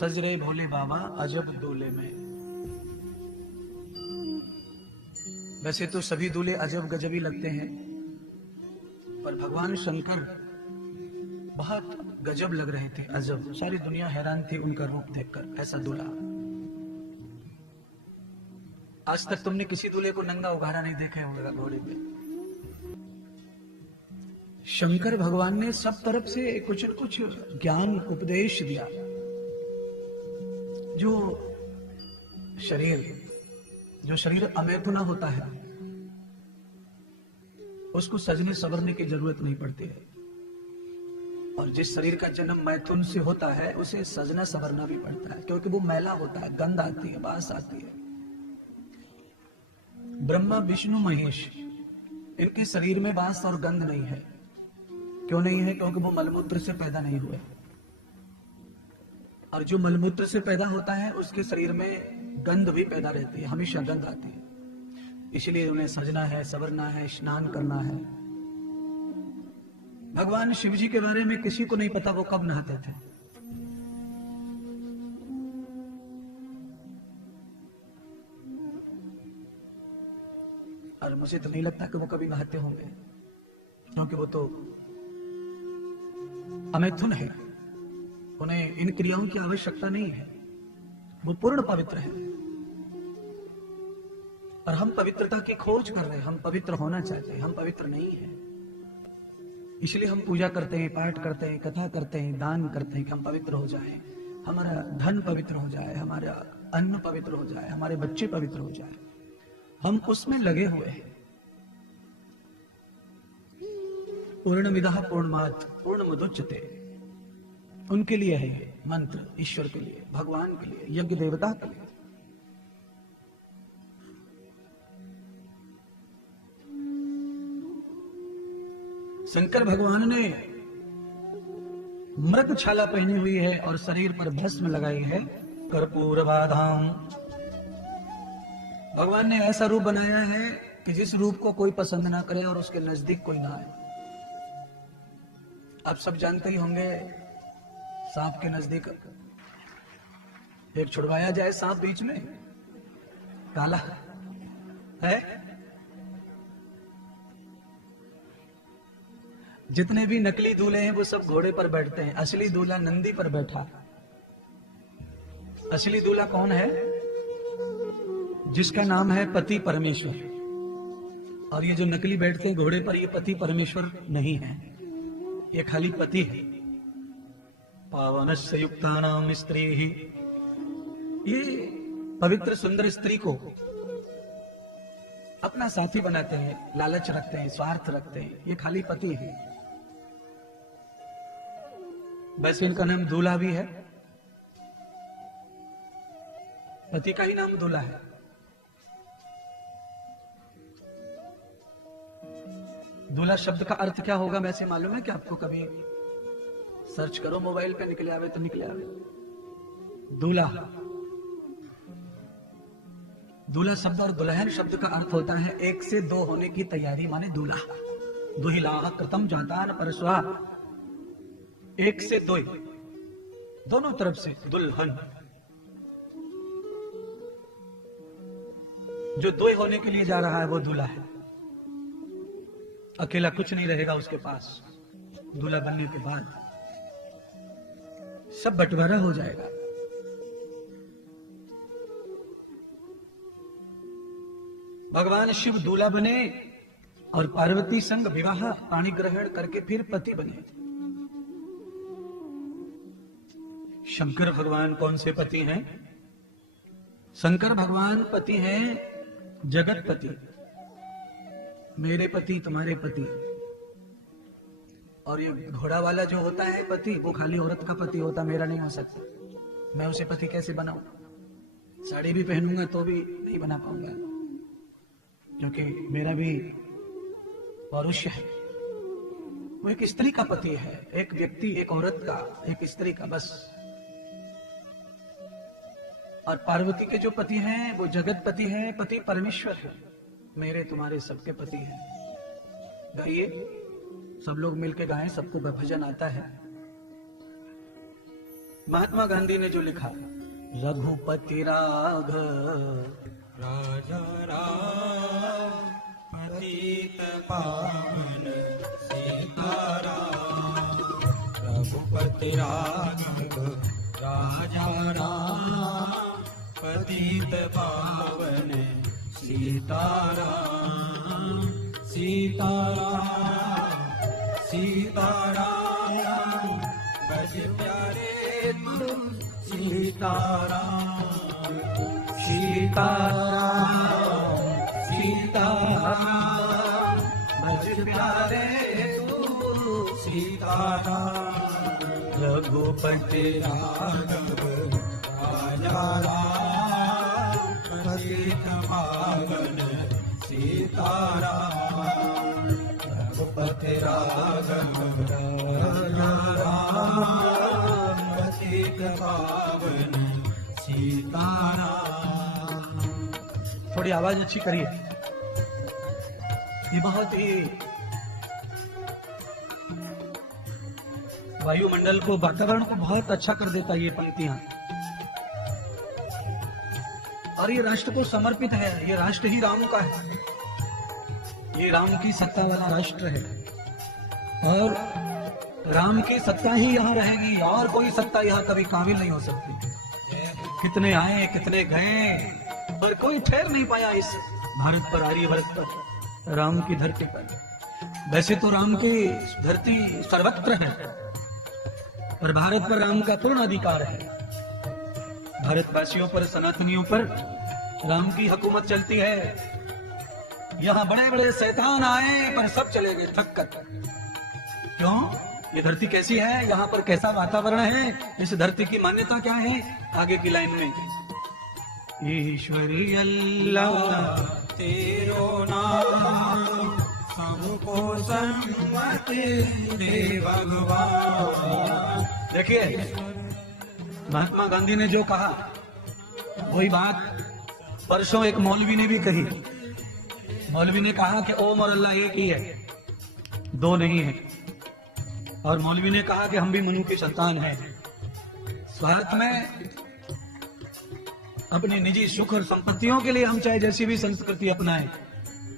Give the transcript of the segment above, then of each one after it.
सज रहे भोले बाबा अजब दूल्हे में। वैसे तो सभी दूल्हे अजब गजब ही लगते हैं, पर भगवान शंकर बहुत गजब लग रहे थे, अजब। सारी दुनिया हैरान थी उनका रूप देखकर, ऐसा दूल्हा। आज तक तुमने किसी दूल्हे को नंगा उघाड़ा नहीं देखा होगा घोड़े पे। शंकर भगवान ने सब तरफ से कुछ न कुछ ज्ञान उपदेश दिया। जो शरीर अमैथुना होता है, उसको सजने संवरने की जरूरत नहीं पड़ती है। और जिस शरीर का जन्म मैथुन से होता है, उसे सजना संवरना भी पड़ता है, क्योंकि वो मैला होता है, गंध आती है, बास आती है। ब्रह्मा विष्णु महेश, इनके शरीर में बास और गंध नहीं है। क्यों नहीं है? क्योंकि वो मलमूत्र से पैदा नहीं हुए। और जो मलमूत्र से पैदा होता है, उसके शरीर में गंध भी पैदा रहती है, हमेशा गंध आती है। इसलिए उन्हें सजना है, संवरना है, स्नान करना है। भगवान शिव जी के बारे में किसी को नहीं पता वो कब नहाते थे। और मुझे तो नहीं लगता कि वो कभी नहाते होंगे, क्योंकि वो तो अमैथुन है, उन्हें इन क्रियाओं की आवश्यकता नहीं है, वो पूर्ण पवित्र है। और हम पवित्रता की खोज कर रहे हैं, हम पवित्र होना चाहते हैं, हम पवित्र नहीं है। इसलिए हम पूजा करते हैं, पाठ करते हैं, कथा करते हैं, दान करते हैं कि हम पवित्र हो जाएं, हमारा धन पवित्र हो जाए, हमारा अन्न पवित्र हो जाए, हमारे बच्चे पवित्र हो जाए। हम उसमें लगे हुए हैं। पूर्णमिदः पूर्णमात् पूर्णमुदच्यते, उनके लिए है ये मंत्र, ईश्वर के लिए, भगवान के लिए, यज्ञ देवता के लिए। शंकर भगवान ने मृग छाला पहनी हुई है और शरीर पर भस्म लगाई है, कर्पूर बाधाम। भगवान ने ऐसा रूप बनाया है कि जिस रूप को कोई पसंद ना करे और उसके नजदीक कोई ना आए। आप सब जानते ही होंगे, सांप के नजदीक एक छुड़वाया जाए, सांप बीच में काला है। जितने भी नकली दूल्हे हैं वो सब घोड़े पर बैठते हैं, असली दूल्हा नंदी पर बैठा। असली दूल्हा कौन है? जिसका नाम है पति परमेश्वर। और ये जो नकली बैठते हैं घोड़े पर, ये पति परमेश्वर नहीं है, ये खाली पति है। पावनस्य युक्तानाम स्त्री ही, ये पवित्र सुंदर स्त्री को अपना साथी बनाते हैं, लालच रखते हैं, स्वार्थ रखते हैं, ये खाली पति है। वैसे इनका नाम दूल्हा भी है, पति का ही नाम दूल्हा है। दूल्हा शब्द का अर्थ क्या होगा वैसे मालूम है कि आपको? कभी सर्च करो मोबाइल पे, निकले आवे तो निकले आवे। दूल्हा, दूल्हा शब्द और दुल्हन शब्द का अर्थ होता है एक से दो होने की तैयारी, माने दूल्हा। दुहिलाह कृतम जातान परस्वा, एक से दो, दोनों तरफ से दुल्हन। जो दो होने के लिए जा रहा है वो दूल्हा है। अकेला कुछ नहीं रहेगा उसके पास। दूल्हा बनने के बाद सब बंटवारा हो जाएगा। भगवान शिव दूल्हा बने और पार्वती संग विवाह पाणी ग्रहण करके फिर पति बने। शंकर भगवान कौन से पति हैं? शंकर भगवान पति हैं जगत पति, मेरे पति, तुम्हारे पति। और ये घोड़ा वाला जो होता है पति, वो खाली औरत का पति होता, मेरा नहीं हो सकता। मैं उसे पति कैसे बनाऊं? साड़ी भी पहनूंगा तो भी नहीं बना पाऊंगा, क्योंकि मेरा भी पौरुष है। वो एक स्त्री का पति है, एक व्यक्ति, एक औरत का, एक स्त्री का, बस। और पार्वती के जो पति हैं वो जगत पति हैं, पति परमेश्वर है, मेरे तुम्हारे सबके पति हैं। गाइए, सब लोग मिलके गाएं, सबको भजन आता है। महात्मा गांधी ने जो लिखा, रघुपति राघव राजा राम पतित पावन सीताराम। रघुपति राघव राजा राम पतित पावन सीताराम। सीताराम सीताराम बज प्यारे तुम सीताराम। सीताराम सीताराम बज प्यारे तुम सीताराम। रघुपति राघव राजा राम पतित पावन सीताराम। रघुपति राघव राजा राम पतित पावन सीताराम। थोड़ी आवाज अच्छी करिए। ये बहुत ही वायुमंडल को, वातावरण को बहुत अच्छा कर देता है ये पंक्तियां। और ये राष्ट्र को समर्पित है। ये राष्ट्र ही राम का है। ये राम की सत्ता वाला राष्ट्र है और राम की सत्ता ही यहाँ रहेगी और कोई सत्ता यहाँ कभी काबिल नहीं हो सकती। कितने आए कितने गए पर कोई ठहर नहीं पाया इस भारत पर, आर्यभरत पर, राम की धरती पर। वैसे तो राम की धरती सर्वत्र है पर भारत पर राम का पूर्ण अधिकार है। भारतवासियों पर, सनातनियों पर राम की हुकूमत चलती है। यहाँ बड़े बड़े शैतान आए पर सब चले गए थक कर। क्यों? ये धरती कैसी है, यहाँ पर कैसा वातावरण है, इस धरती की मान्यता क्या है? आगे की लाइन में, ईश्वरी अल्लाह तेरो नाम सबको सम्मति दे भगवान। देखिए महात्मा गांधी ने जो कहा वही बात परसों एक मौलवी ने भी कही। मौलवी ने कहा कि ओम और अल्लाह एक ही है, दो नहीं है। और मौलवी ने कहा कि हम भी मनु की संतान हैं। स्वार्थ में अपने निजी सुख और संपत्तियों के लिए हम चाहे जैसी भी संस्कृति अपनाएं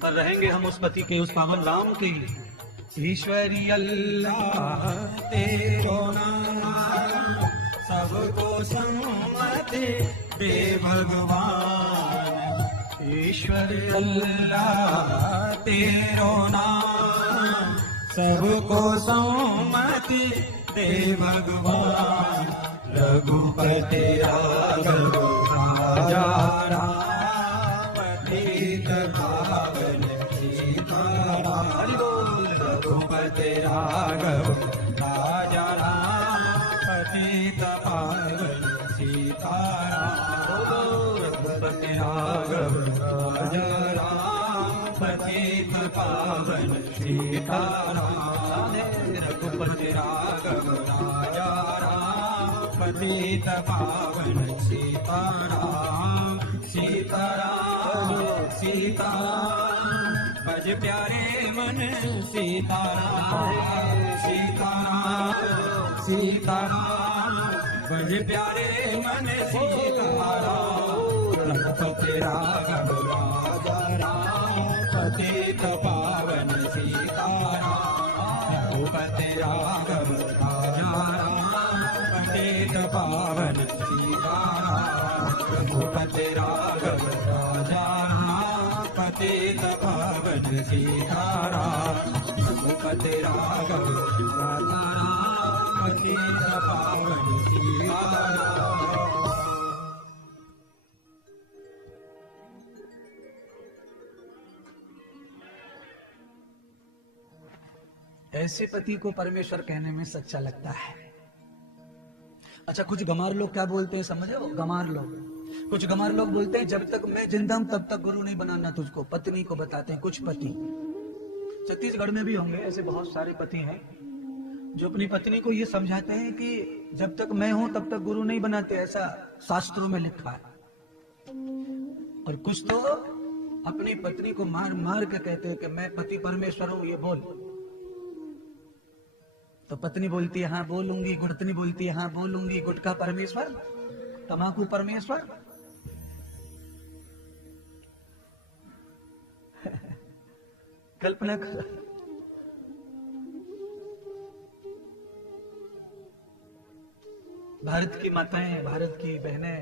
पर रहेंगे हम उस पति के, उस पावन राम के। ईश्वरी अल्लाह तेरो नाम सबको सम्मति दे भगवान। ईश्वरी अल्लाह तेरो नाम सबको सम्मति दे भगवान। रघुपति राघव राजा राम पतित पावन सीताराम। रघुपति राघव राजा राम पतित पावन सीताराम। रघुपति राघव राजा राम पतित पावन सीताराम। रघुपति राघव राजा राम पतित पावन सीताराम। सीताराम सीताराम बज प्यारे मन सीताराम। सीताराम सीताराम बज प्यारे मन सीताराम। रघुपति राघव राजा राम पतित पावन सीताराम। रघुपति राघव राजा राम पतित पावन सीताराम। रघुपति राघव राजा राम पतित पावन सीताराम। रघुपति राघव राजा राम पतित पावन सीताराम। ऐसे पति को परमेश्वर कहने में सच्चा लगता है। अच्छा, कुछ गमार लोग क्या बोलते हैं समझे हो? गमार लोग, कुछ गमार लोग बोलते हैं जब तक मैं जिंदा हूं तब तक गुरु नहीं बनाना तुझको। पत्नी को बताते हैं कुछ पति, छत्तीसगढ़ में भी होंगे ऐसे बहुत सारे पति हैं जो अपनी पत्नी को ये समझाते हैं कि जब तक मैं हूं तब तक गुरु नहीं बनाते, ऐसा शास्त्रों में लिखा है। और कुछ तो अपनी पत्नी को मार मार के कहते हैं कि मैं पति परमेश्वर हूं, ये बोल। तो पत्नी बोलती है हाँ बोलूंगी, गुड़तनी बोलती है हाँ बोलूंगी, गुटखा परमेश्वर, तमाकू परमेश्वर। कल्पना कर, भारत की माताएं, भारत की बहनें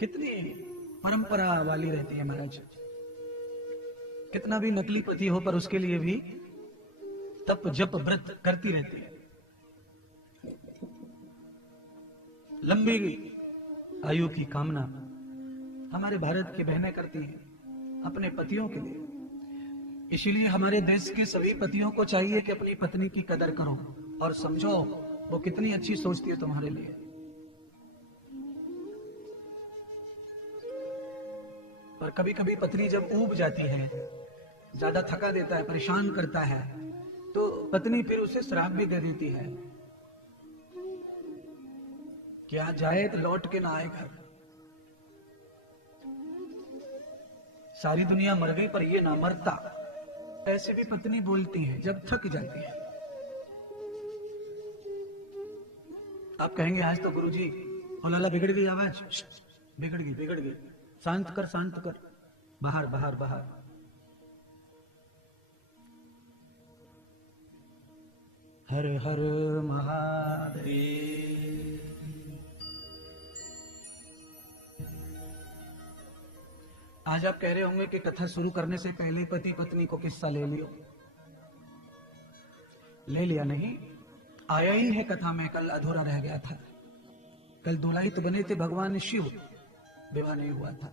कितनी परंपरा वाली रहती है महाराज। कितना भी नकली पति हो पर उसके लिए भी तप जप व्रत करती रहती है। लंबी आयु की कामना हमारे भारत की बहनें करती हैं अपने पतियों के लिए। इसीलिए हमारे देश के सभी पतियों को चाहिए कि अपनी पत्नी की कदर करो और समझो वो कितनी अच्छी सोचती है तुम्हारे लिए। पर कभी कभी पत्नी जब ऊब जाती है, ज्यादा थका देता है, परेशान करता है, तो पत्नी फिर उसे श्राप भी दे देती है कि आज जाए तो लौट के ना आए घर। सारी दुनिया मर गई पर ये ना मरता, ऐसे भी पत्नी बोलती है जब थक जाती है। आप कहेंगे आज तो गुरुजी ओलाला बिगड़ गई आवाज, बिगड़ गई बिगड़ गई, शांत कर शांत कर, बाहर बाहर बाहर। हर हर महादेव। आज आप कह रहे होंगे कि कथा शुरू करने से पहले पति पत्नी को किस्सा ले लियो। ले लिया नहीं, आया ही है कथा में, कल अधूरा रह गया था। कल दुलाहित बने थे भगवान शिव, विवाह नहीं हुआ था।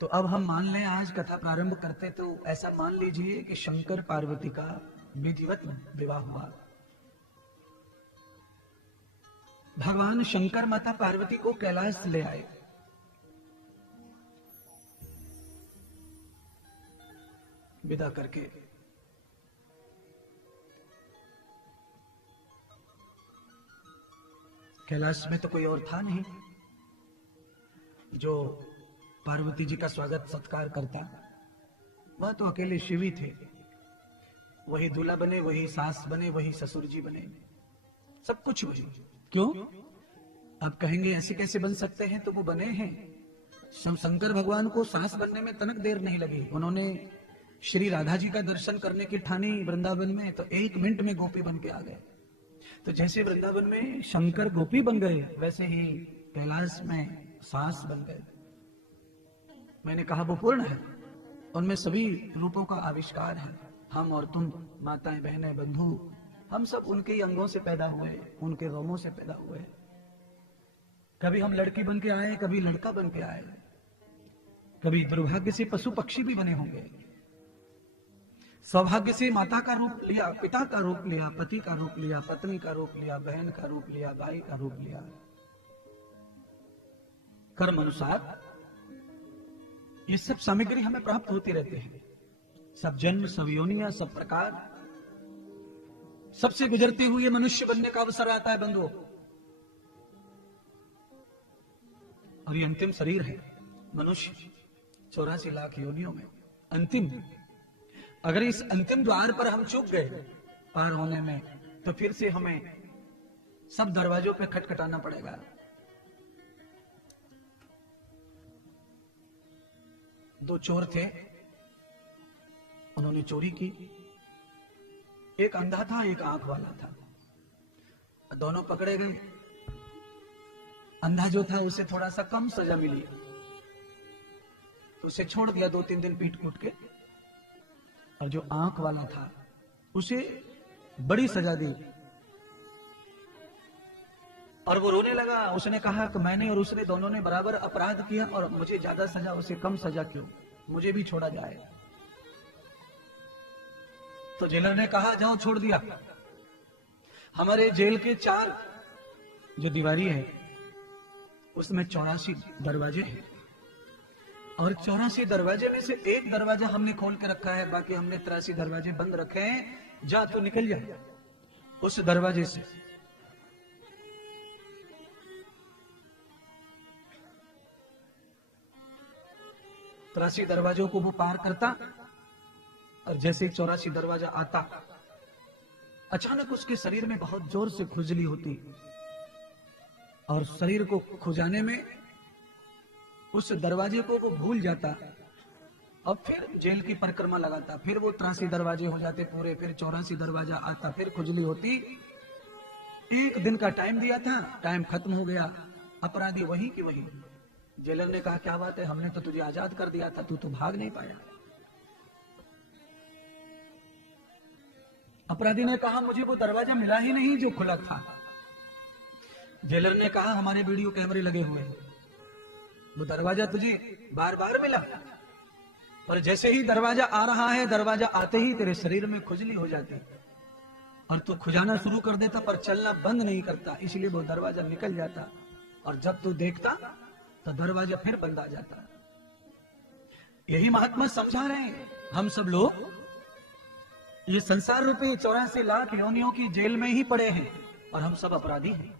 तो अब हम मान लें आज कथा प्रारंभ करते तो ऐसा मान लीजिए कि शंकर पार्वती का विधिवत विवाह हुआ। भगवान शंकर माता पार्वती को कैलाश ले आए। विदा करके कैलाश में तो कोई और था नहीं जो पार्वती जी का स्वागत सत्कार करता। वह तो अकेले शिव ही थे। वही दूल्हा बने, वही सास बने, वही ससुर जी बने, सब कुछ वही। क्यों? आप कहेंगे ऐसे कैसे बन सकते हैं, तो वो बने हैं। शंकर भगवान को सास बनने में तनक देर नहीं लगी। उन्होंने श्री राधा जी का दर्शन करने की ठानी वृंदावन में, तो 1 मिनट में गोपी बन के आ गए। तो जैसे वृंदावन में शंकर गोपी बन गए, वैसे ही कैलाश में सास बन गए। मैंने कहा वो पूर्ण है, उनमें सभी रूपों का आविष्कार है। हम और तुम, माताएं बहनें बंधु, हम सब उनके ही अंगों से पैदा हुए, उनके रोमों से पैदा हुए। कभी हम लड़की बन के आए, कभी लड़का बन के आए, कभी दुर्भाग्य से पशु पक्षी भी बने होंगे। सौभाग्य से माता का रूप लिया, पिता का रूप लिया, पति का रूप लिया, पत्नी का रूप लिया, बहन का रूप लिया, भाई का रूप लिया। कर्म अनुसार ये सब सामग्री हमें प्राप्त होती रहती है। सब जन्म, सब योनियां, सब प्रकार, सबसे गुजरते हुए मनुष्य बनने का अवसर आता है बंधुओं। और ये अंतिम शरीर है मनुष्य, 84 लाख योनियों में अंतिम। अगर इस अंतिम द्वार पर हम चूक गए पार होने में, तो फिर से हमें सब दरवाजों पे खटखटाना पड़ेगा। दो चोर थे, उन्होंने चोरी की। एक अंधा था, एक आंख वाला था। दोनों पकड़े गए। अंधा जो था उसे थोड़ा सा कम सजा मिली, तो उसे छोड़ दिया 2-3 दिन पीट कूट के। और जो आंख वाला था उसे बड़ी सजा दी। और वो रोने लगा। उसने कहा कि मैंने और उसने दोनों ने बराबर अपराध किया और मुझे ज्यादा सजा, उसे कम सजा क्यों, मुझे भी छोड़ा जाए। तो जेलर ने कहा जाओ, छोड़ दिया। हमारे जेल के 4 जो दीवारी है उसमें 84 दरवाजे हैं, और 84 दरवाजे में से एक दरवाजा हमने खोल के रखा है, बाकी हमने 83 दरवाजे बंद रखे हैं। जा तू निकल जा उस दरवाजे से। तिरासी दरवाजों को वो पार करता, और जैसे ही 84 दरवाजा आता अचानक उसके शरीर में बहुत जोर से खुजली होती और शरीर को खुजाने में उस दरवाजे को वो भूल जाता। अब फिर जेल की परिक्रमा लगाता, फिर वो 83 दरवाजे हो जाते पूरे, फिर 84 दरवाजा आता, फिर खुजली होती। एक दिन का टाइम दिया था, टाइम खत्म हो गया, अपराधी वही की वही। जेलर ने कहा क्या बात है, हमने तो तुझे आजाद कर दिया था, तू तो भाग नहीं पाया। अपराधी ने कहा मुझे वो दरवाजा मिला ही नहीं जो खुला था। जेलर ने कहा हमारे वीडियो कैमरे लगे हुए हैं, वो दरवाजा तुझे बार बार मिला, पर जैसे ही दरवाजा आ रहा है, दरवाजा आते ही तेरे शरीर में खुजली हो जाती और तू खुजाना शुरू कर देता, पर चलना बंद नहीं करता, इसलिए वो दरवाजा निकल जाता और जब तू देखता तो दरवाजा फिर बंद आ जाता। यही महात्मा समझा रहे हैं। हम सब लोग ये संसार रूपी 84 लाख योनियों की जेल में ही पड़े हैं और हम सब अपराधी हैं।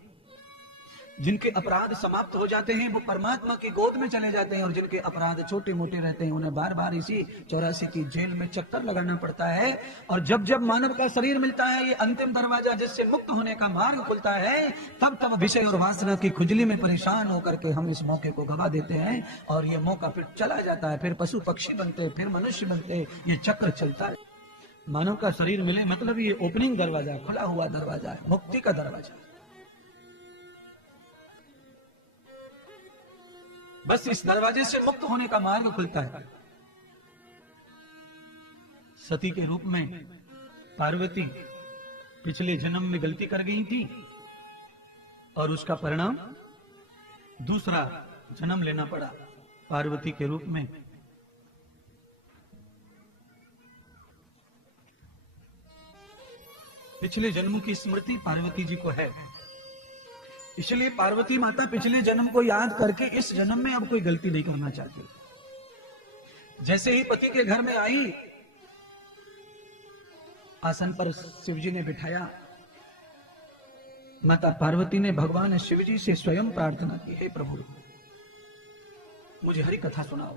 जिनके अपराध समाप्त हो जाते हैं वो परमात्मा की गोद में चले जाते हैं, और जिनके अपराध छोटे मोटे रहते हैं उन्हें बार बार इसी 84 की जेल में चक्कर लगाना पड़ता है। और जब जब मानव का शरीर मिलता है, ये अंतिम दरवाजा जिससे मुक्त होने का मार्ग खुलता है, तब तब विषय और वासना की खुजली में परेशान होकर के हम इस मौके को गवा देते हैं और ये मौका फिर चला जाता है। फिर पशु पक्षी बनते, फिर मनुष्य बनते, ये चक्र चलता है। मानव का शरीर मिले मतलब ये ओपनिंग दरवाजा, खुला हुआ दरवाजा है, मुक्ति का दरवाजा। बस इस दरवाजे से मुक्त होने का मार्ग खुलता है। सती के रूप में पार्वती पिछले जन्म में गलती कर गई थी और उसका परिणाम दूसरा जन्म लेना पड़ा पार्वती के रूप में। पिछले जन्म की स्मृति पार्वती जी को है, इसलिए पार्वती माता पिछले जन्म को याद करके इस जन्म में अब कोई गलती नहीं करना चाहती। जैसे ही पति के घर में आई, आसन पर शिवजी ने बिठाया, माता पार्वती ने भगवान शिवजी से स्वयं प्रार्थना की, हे प्रभु मुझे हरि कथा सुनाओ,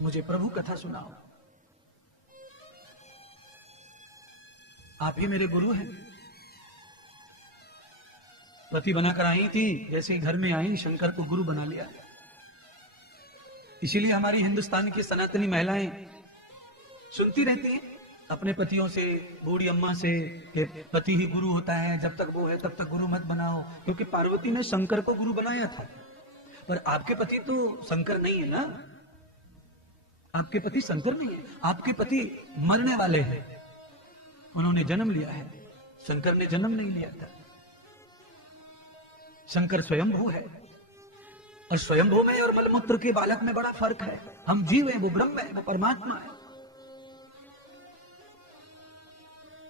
मुझे प्रभु कथा सुनाओ, आप ही मेरे गुरु हैं। पति बनाकर आई थी, जैसे ही घर में आई शंकर को गुरु बना लिया। इसीलिए हमारी हिंदुस्तान की सनातनी महिलाएं सुनती रहती हैं अपने पतियों से, बूढ़ी अम्मा से, कि पति ही गुरु होता है, जब तक वो है तब तक गुरु मत बनाओ, क्योंकि पार्वती ने शंकर को गुरु बनाया था। पर आपके पति तो शंकर नहीं है ना, आपके पति शंकर नहीं है, आपके पति मरने वाले हैं, उन्होंने जन्म लिया है, शंकर ने जन्म नहीं लिया था। शंकर स्वयंभू है, और स्वयंभू में और मलमूत्र के बालक में बड़ा फर्क है। हम जीव हैं, वो ब्रह्म है, वो परमात्मा है।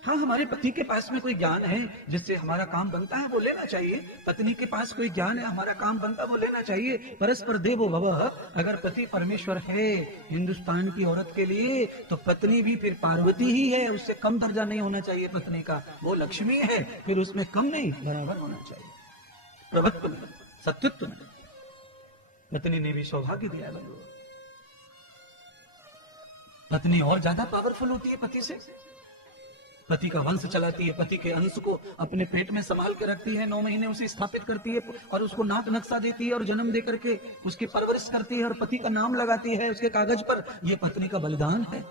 हाँ, हमारे पति के पास में कोई ज्ञान है जिससे हमारा काम बनता है, वो लेना चाहिए। पत्नी के पास कोई ज्ञान है, हमारा काम बनता है, वो लेना चाहिए। परस्पर देवो भवः। अगर पति परमेश्वर है हिंदुस्तान की औरत के लिए, तो पत्नी भी फिर पार्वती ही है, उससे कम दर्जा नहीं होना चाहिए पत्नी का। वो लक्ष्मी है, फिर उसमें कम नहीं, बराबर होना चाहिए। प्रभुत्व में, सत्यत्व में पत्नी ने भी सौभाग्य दिया है। पत्नी और ज्यादा पावरफुल होती है पति से, पति का वंश चलाती है, पति के अंश को अपने पेट में संभाल के रखती है, 9 महीने उसे स्थापित करती है और उसको नाक नक्शा देती है और जन्म दे करके उसकी परवरिश करती है और पति का नाम लगाती है उसके कागज पर। यह पत्नी का बलिदान है।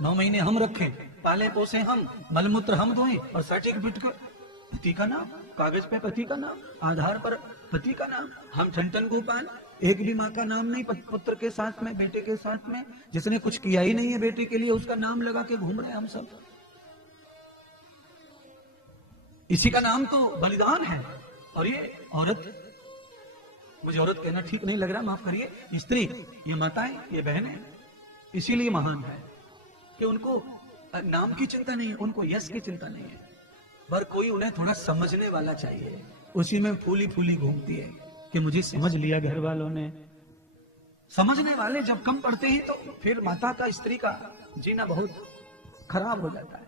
9 महीने हम रखें, पाले पोसे हम, मलमूत्र हम धोएं और सर्टिफिकेट को पति का नाम, कागज पे पति का नाम, आधार पर पति का नाम। हम ठन गोपाल, एक भी माँ का नाम नहीं, पुत्र के साथ में, बेटे के साथ में, जिसने कुछ किया ही नहीं है बेटे के लिए उसका नाम लगा के घूम रहे हैं हम सब। इसी का नाम तो बलिदान है। और ये औरत, मुझे औरत कहना ठीक नहीं लग रहा, माफ करिए, स्त्री, ये माताएं, ये बहनें इसीलिए महान है कि उनको नाम की चिंता नहीं है, उनको यश की चिंता नहीं है, पर कोई उन्हें थोड़ा समझने वाला चाहिए। उसी में फूली फूली घूमती है कि मुझे समझ लिया घर वालों ने। समझने वाले जब कम पड़ते हैं तो फिर माता का, स्त्री का जीना बहुत खराब हो जाता है।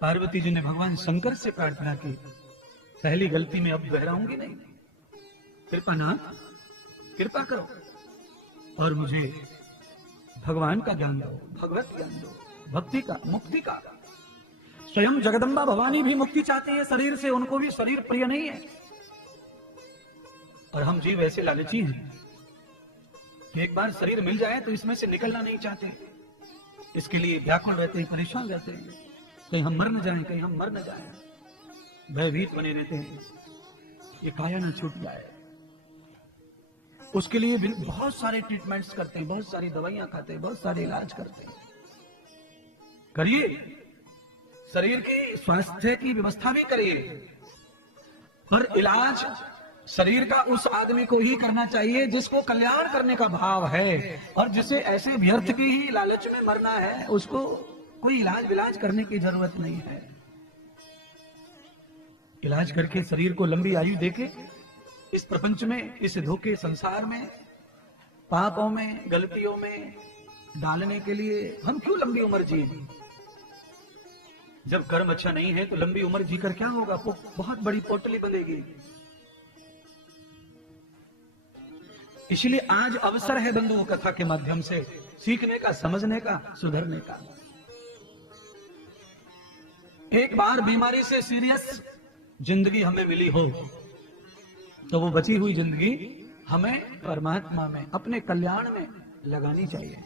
पार्वती जी ने भगवान शंकर से प्रार्थना की, पहली गलती में अब दोहराऊंगी नहीं, कृपानाथ कृपा करो और मुझे भगवान का ज्ञान दो, भगवत ज्ञान दो, भक्ति का, मुक्ति का। स्वयं जगदम्बा भवानी भी मुक्ति चाहती है शरीर से, उनको भी शरीर प्रिय नहीं है। और हम जीव ऐसे लालची हैं कि एक बार शरीर मिल जाए तो इसमें से निकलना नहीं चाहते, इसके लिए व्याकुल रहते हैं, परेशान रहते हैं, कहीं हम मर न जाएं, कहीं हम मर न जाएं, भयभीत बने रहते हैं, ये काया न छूट जाए। उसके लिए भी बहुत सारे ट्रीटमेंट्स करते हैं, बहुत सारी दवाइयां खाते हैं, बहुत सारे इलाज करते हैं। करिए, शरीर की स्वास्थ्य की व्यवस्था भी करिए, पर इलाज शरीर का उस आदमी को ही करना चाहिए जिसको कल्याण करने का भाव है, और जिसे ऐसे व्यर्थ की ही लालच में मरना है, उसको कोई इलाज विलाज करने की जरूरत नहीं है। इलाज करके शरीर को लंबी आयु देके इस प्रपंच में, इस धोखे संसार में, पापों में, गलतियों में डालने के लिए हम क्यों लंबी उम्र जिए? जब कर्म अच्छा नहीं है तो लंबी उम्र जीकर क्या होगा? बहुत बड़ी पोटली बंधेगी। इसलिए आज अवसर है बंधु कथा के माध्यम से सीखने का, समझने का, सुधरने का। एक बार बीमारी से सीरियस जिंदगी हमें मिली हो तो वो बची हुई जिंदगी हमें परमात्मा में, अपने कल्याण में लगानी चाहिए।